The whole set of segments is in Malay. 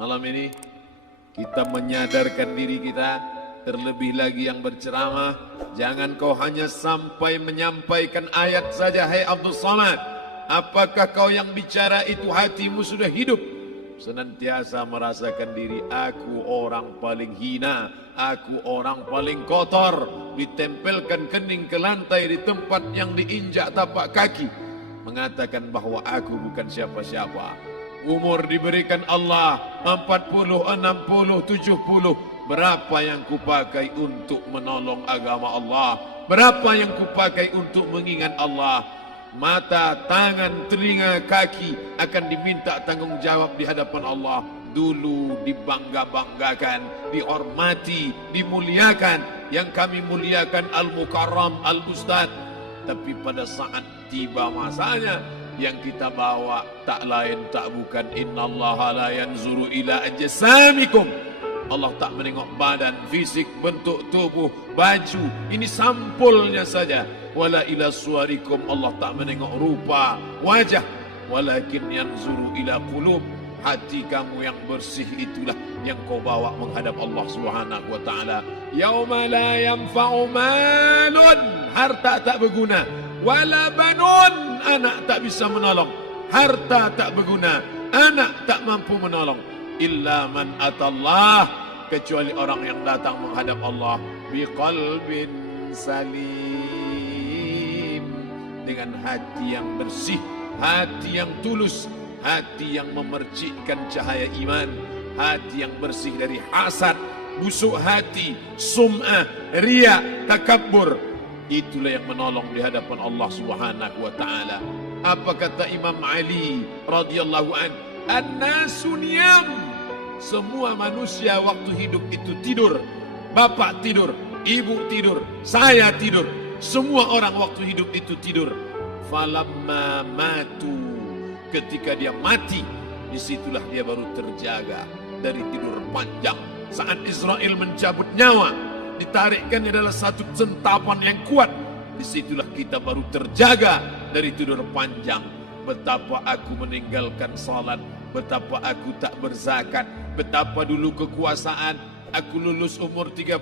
Malam ini kita menyadarkan diri kita, terlebih lagi yang berceramah, jangan kau hanya sampai menyampaikan ayat saja. Hai Abdul Somad, apakah kau yang bicara itu hatimu sudah hidup? Senantiasa merasakan diri, aku orang paling hina, aku orang paling kotor, ditempelkan kening ke lantai di tempat yang diinjak tapak kaki, mengatakan bahwa aku bukan siapa-siapa. Umur diberikan Allah 40, 60, 70. Berapa yang kupakai untuk menolong agama Allah? Berapa yang kupakai untuk mengingat Allah? Mata, tangan, telinga, kaki akan diminta tanggung jawab di hadapan Allah. Dulu dibangga-banggakan, dihormati, dimuliakan. Yang kami muliakan Al-Mukarram, Al-Ustaz. Tapi pada saat tiba masanya, yang kita bawa tak lain tak bukan innallaha la yanzuru ila ajsamikum. Allah tak menengok badan, fisik, bentuk tubuh, baju. Ini sampulnya saja. Wala ila suwarikum, Allah tak menengok rupa, wajah. Walakin yanzuru ila qulub. Hati kamu yang bersih itulah yang kau bawa menghadap Allah Subhanahu wa taala. Yauma la yanfa'u malun, harta tak berguna, wala banun, anak tak bisa menolong, harta tak berguna, anak tak mampu menolong, illa man atallah, kecuali orang yang datang menghadap Allah biqalbin salim, dengan hati yang bersih, hati yang tulus, hati yang memercikkan cahaya iman, hati yang bersih dari hasad, busuk hati, sum'ah, riya, takabbur. Itulah yang menolong di hadapan Allah Subhanahu wa taala. Apa kata Imam Ali radhiyallahu an? An-nasu niyam. Semua manusia waktu hidup itu tidur. Bapak tidur, ibu tidur, saya tidur. Semua orang waktu hidup itu tidur. Falamma matu, ketika dia mati, disitulah dia baru terjaga dari tidur panjang. Saat Israel mencabut nyawa, ditarikkan adalah satu sentapan yang kuat. Disitulah kita baru terjaga dari tidur panjang. Betapa aku meninggalkan salat, betapa aku tak berzakat, betapa dulu kekuasaan. Aku lulus umur 30,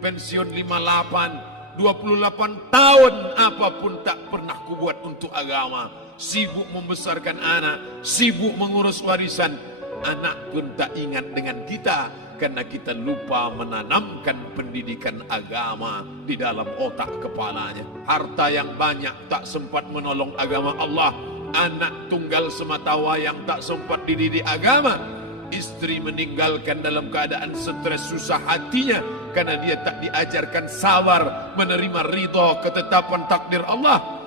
pensiun 58, 28 tahun apapun tak pernah kubuat untuk agama. Sibuk membesarkan anak, sibuk mengurus warisan. Anak pun tak ingat dengan kita, karena kita lupa menanamkan pendidikan agama di dalam otak kepalanya. Harta yang banyak tak sempat menolong agama Allah. Anak tunggal semata wayang tak sempat dididik agama. Istri meninggalkan dalam keadaan stres susah hatinya, karena dia tak diajarkan sabar menerima ridha ketetapan takdir Allah.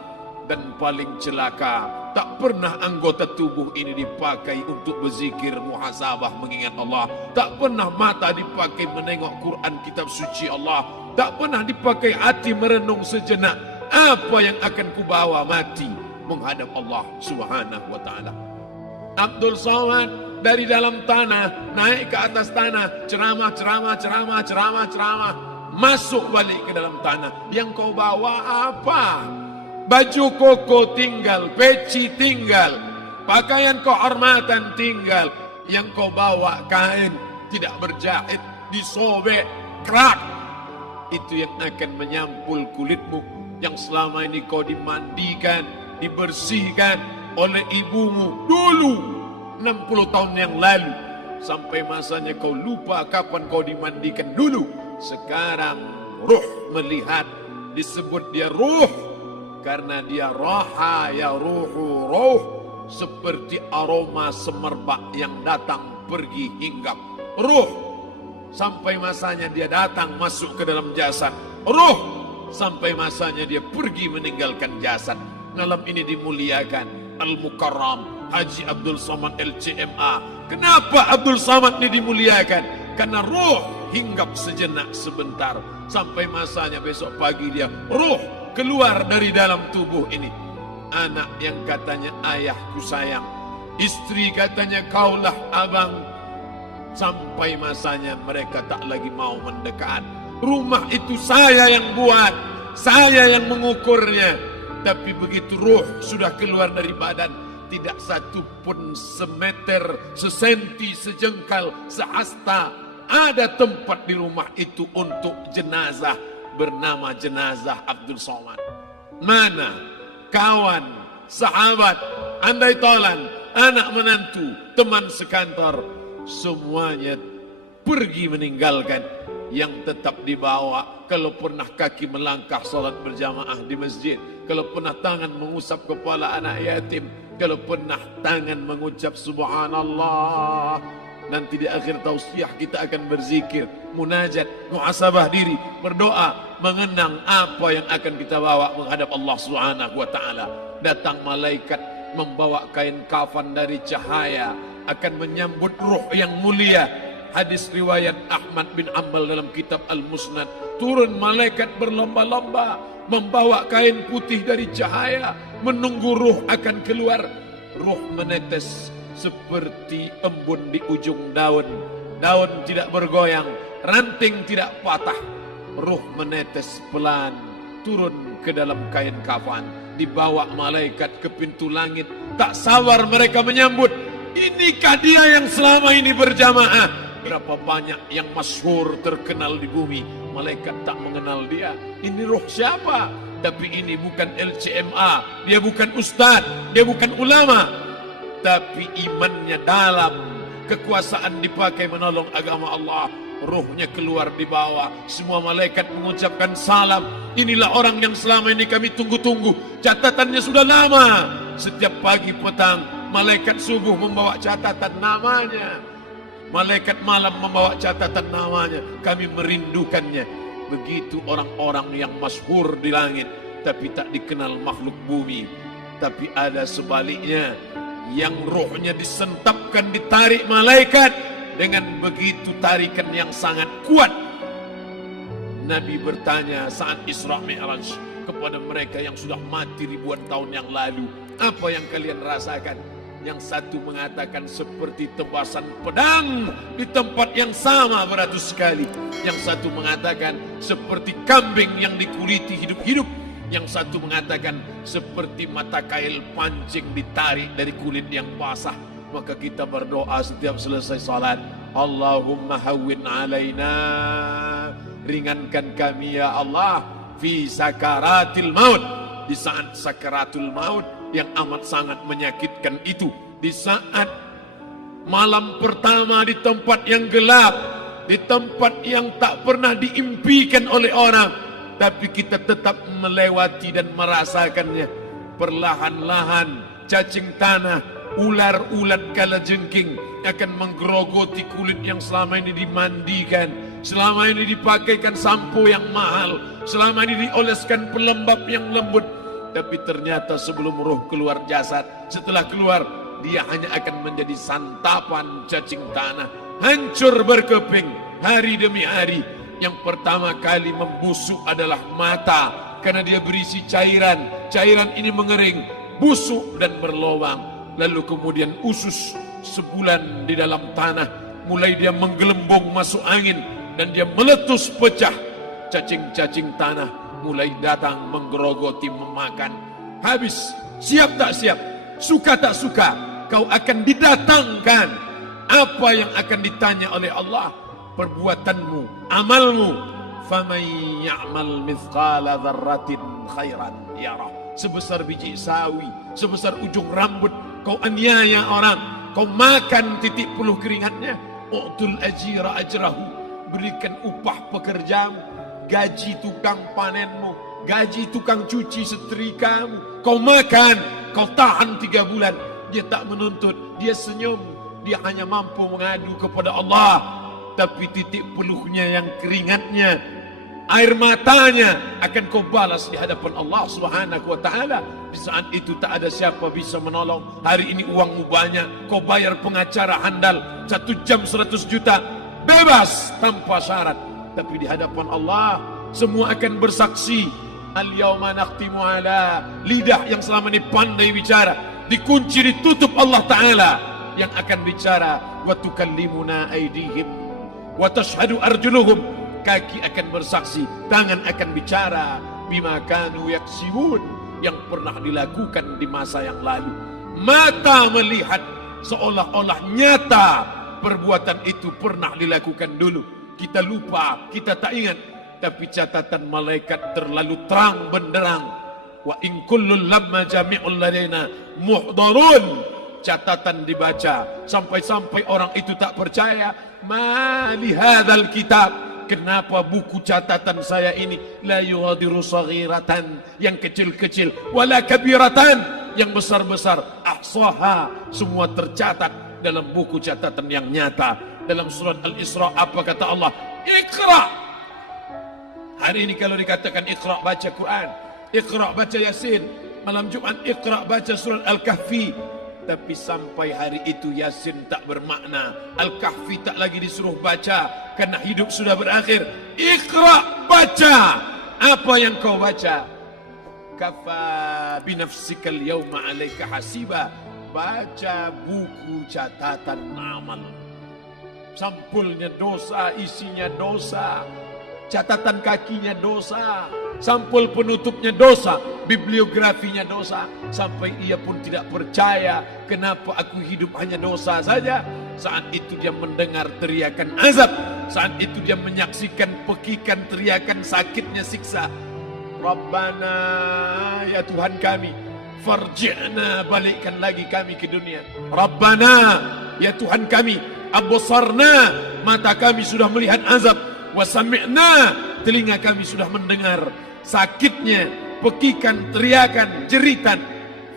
Dan paling celaka, tak pernah anggota tubuh ini dipakai untuk berzikir, muhasabah, mengingat Allah. Tak pernah mata dipakai menengok Quran, kitab suci Allah. Tak pernah dipakai hati merenung sejenak, apa yang akan kubawa mati menghadap Allah Subhanahu wa taala. Abdul Somad dari dalam tanah naik ke atas tanah, ceramah, masuk balik ke dalam tanah. Yang kau bawa apa? Baju koko tinggal, peci tinggal, pakaian kehormatan tinggal. Yang kau bawa kain tidak berjahit, disobek, kerak. Itu yang akan menyampul kulitmu, yang selama ini kau dimandikan, dibersihkan oleh ibumu dulu 60 tahun yang lalu. Sampai masanya kau lupa kapan kau dimandikan dulu. Sekarang ruh melihat, disebut dia ruh karena dia raha ya ruhu ruh, seperti aroma semerbak yang datang pergi hinggap. Ruh sampai masanya dia datang masuk ke dalam jasad. Ruh sampai masanya dia pergi meninggalkan jasad. Malam ini dimuliakan Al-Mukarram Haji Abdul Somad LCMA. Kenapa Abdul Somad ini dimuliakan? Karena ruh hinggap sejenak sebentar, sampai masanya besok pagi dia ruh keluar dari dalam tubuh ini. Anak yang katanya ayahku sayang, istri katanya kaulah abang, sampai masanya mereka tak lagi mau mendekat. Rumah itu saya yang buat, saya yang mengukurnya. Tapi begitu ruh sudah keluar dari badan, tidak satu pun semeter, sesenti, sejengkal, sehasta ada tempat di rumah itu untuk jenazah bernama jenazah Abdul Somad. Mana kawan, sahabat, andai tolan, anak menantu, teman sekantor, semuanya pergi meninggalkan. Yang tetap dibawa, kalau pernah kaki melangkah salat berjamaah di masjid, kalau pernah tangan mengusap kepala anak yatim, kalau pernah tangan mengucap subhanallah. Nanti di akhir tausiah kita akan berzikir, munajat, muhasabah diri, berdoa, mengenang apa yang akan kita bawa menghadap Allah Subhanahu wa taala. Datang malaikat membawa kain kafan dari cahaya, akan menyambut ruh yang mulia. Hadis riwayat Ahmad bin Ambal dalam kitab Al-Musnad, turun malaikat berlomba-lomba membawa kain putih dari cahaya, menunggu ruh akan keluar. Ruh menetes seperti embun di ujung daun. Daun tidak bergoyang, ranting tidak patah. Ruh menetes pelan, turun ke dalam kain kafan, dibawa malaikat ke pintu langit. Tak sabar mereka menyambut. Inikah dia yang selama ini berjamaah? Berapa banyak yang masyhur terkenal di bumi, malaikat tak mengenal dia. Ini roh siapa? Tapi ini bukan LCMA, dia bukan ustaz, dia bukan ulama, tapi imannya dalam, kekuasaan dipakai menolong agama Allah. Ruhnya keluar di bawah, semua malaikat mengucapkan salam. Inilah orang yang selama ini kami tunggu-tunggu, catatannya sudah lama. Setiap pagi petang, malaikat subuh membawa catatan namanya, malaikat malam membawa catatan namanya. Kami merindukannya. Begitu orang-orang yang masyhur di langit, tapi tak dikenal makhluk bumi. Tapi ada sebaliknya, yang rohnya disentapkan, ditarik malaikat dengan begitu tarikan yang sangat kuat. Nabi bertanya saat Isra Mi'raj kepada mereka yang sudah mati ribuan tahun yang lalu, apa yang kalian rasakan? Yang satu mengatakan seperti tebasan pedang di tempat yang sama beratus kali. Yang satu mengatakan seperti kambing yang dikuliti hidup-hidup. Yang satu mengatakan seperti mata kail pancing ditarik dari kulit yang basah. Maka kita berdoa setiap selesai salat, Allahumma hawwin alaina, ringankan kami ya Allah, fi sakaratil maut, di saat sakaratul maut yang amat sangat menyakitkan itu, di saat malam pertama di tempat yang gelap, di tempat yang tak pernah diimpikan oleh orang, tapi kita tetap melewati dan merasakannya. Perlahan-lahan cacing tanah, ular-ulat kalajengking akan menggerogoti kulit yang selama ini dimandikan, selama ini dipakaikan sampo yang mahal, selama ini dioleskan pelembab yang lembut. Tapi ternyata sebelum roh keluar jasad, setelah keluar, dia hanya akan menjadi santapan cacing tanah, hancur berkeping hari demi hari. Yang pertama kali membusuk adalah mata, karena dia berisi cairan. Cairan ini mengering, busuk dan berlubang. Lalu kemudian usus sebulan di dalam tanah, mulai dia menggelembung masuk angin dan dia meletus pecah. Cacing-cacing tanah mulai datang menggerogoti, memakan. Habis, siap tak siap, suka tak suka, kau akan didatangkan. Apa yang akan ditanya oleh Allah? Perbuatanmu, amalmu. Faman ya'mal mithqala dzarratin khairan yarah. Sebesar biji sawi, sebesar ujung rambut, kau aniaya orang, kau makan titik puluh keringatnya. U'tul ajira ajrahu, berikan upah pekerjamu, gaji tukang panenmu, gaji tukang cuci setrikamu. Kau makan, kau tahan 3 bulan. Dia tak menuntut, dia senyum, dia hanya mampu mengadu kepada Allah. Tapi titik peluhnya yang keringatnya, air matanya akan kau balas di hadapan Allah Subhanahu wa taala. Di saat itu tak ada siapa bisa menolong. Hari ini uangmu banyak, kau bayar pengacara handal 1 jam 100 juta, bebas tanpa syarat. Tapi di hadapan Allah semua akan bersaksi. Al-yawma nakhtimu ala, lidah yang selama ini pandai bicara dikunci, ditutup Allah Ta'ala yang akan bicara. Wa tukallimuna aydihim wa tashhadu arjuluhum, kaki akan bersaksi, tangan akan bicara. Bima kanu yaksibun, yang pernah dilakukan di masa yang lalu. mata melihat, seolah-olah nyata perbuatan itu pernah dilakukan dulu. Kita lupa, kita tak ingat, tapi catatan malaikat terlalu terang benderang. Wa in kullun lamma jami'ul ladaina muhdharun. Catatan dibaca sampai-sampai orang itu tak percaya. Ma li hadzal kitab, kenapa buku catatan saya ini la yughadiru saghiratan, yang kecil-kecil, wala kabiratan, yang besar-besar, ahsaha, semua tercatat dalam buku catatan yang nyata. Dalam surat Al-Isra apa kata Allah? Iqra. Hari ini kalau dikatakan Iqra baca Quran, Iqra baca Yasin, malam Jumat Iqra baca surat Al-Kahfi, tapi sampai hari itu Yasin tak bermakna, Al-Kahfi tak lagi disuruh baca karena hidup sudah berakhir. Iqra, baca. Apa yang kau baca? Kafa binafsikal yawma alaika hasiba. Baca buku catatan amal. Sampulnya dosa, isinya dosa. Catatan kakinya dosa, sampul penutupnya dosa, bibliografinya dosa. Sampai ia pun tidak percaya, kenapa aku hidup hanya dosa saja. Saat itu dia mendengar teriakan azab, saat itu dia menyaksikan pekikan teriakan sakitnya siksa. Rabbana, ya Tuhan kami, farji'na, balikkan lagi kami ke dunia. Rabbana, ya Tuhan kami, absarna, mata kami sudah melihat azab, wasami'na, telinga kami sudah mendengar sakitnya, pekikan, teriakan, jeritan.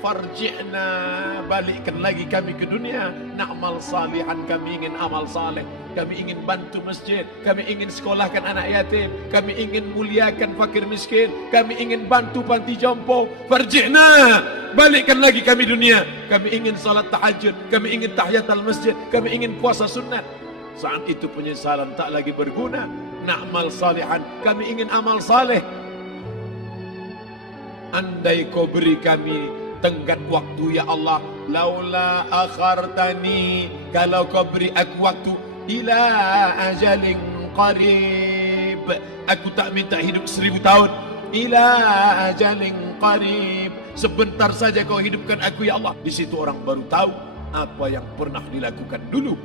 Farji'na, balikkan lagi kami ke dunia. Na'mal salihan, kami ingin amal saleh, kami ingin bantu masjid, kami ingin sekolahkan anak yatim, kami ingin muliakan fakir miskin, kami ingin bantu panti jompo. Farji'na, balikkan lagi kami dunia. Kami ingin salat tahajud, kami ingin tahiyatul masjid, kami ingin puasa sunat. Saat itu penyesalan tak lagi berguna. Na'mal salihan, kami ingin amal saleh. Andai kau beri kami tenggat waktu ya Allah, laula akhartani, kalau kau beri aku waktu, ila ajalin qarib, aku tak minta hidup 1000 tahun, ila ajalin qarib, sebentar saja kau hidupkan aku ya Allah. Di situ orang baru tahu apa yang pernah dilakukan dulu,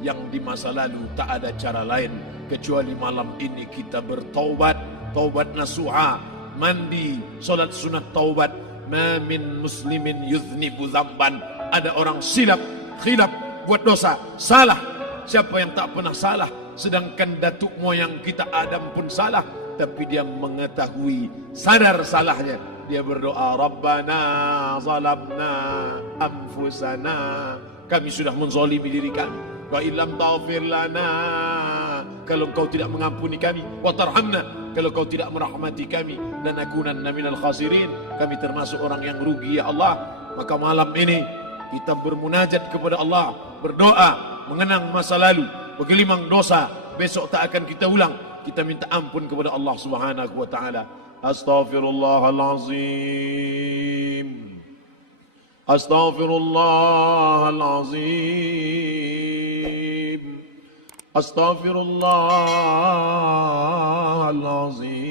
yang di masa lalu. Tak ada cara lain kecuali malam ini kita bertaubat, taubat nasuha, mandi, solat sunat taubat. Ma min muslimin yuznibu zamban, ada orang silap, khilaf, buat dosa, salah. Siapa yang tak pernah salah? Sedangkan datuk moyang kita Adam pun salah, tapi dia mengetahui, sadar salahnya. Dia berdoa, Rabbana zalamna anfusana, kami sudah menzalimi diri kami. Wa illam taghfir lana, kalau kau tidak mengampuni kami, wa tarhamna, kalau kau tidak merahmati kami, lanakunanna minal khasirin, kami termasuk orang yang rugi ya Allah. Maka malam ini kita bermunajat kepada Allah, berdoa, mengenang masa lalu, bergelimang dosa, besok tak akan kita ulang. Kita minta ampun kepada Allah Subhanahu wa taala. Astaghfirullahalazim, astaghfirullahalazim, astaghfirullahalazim.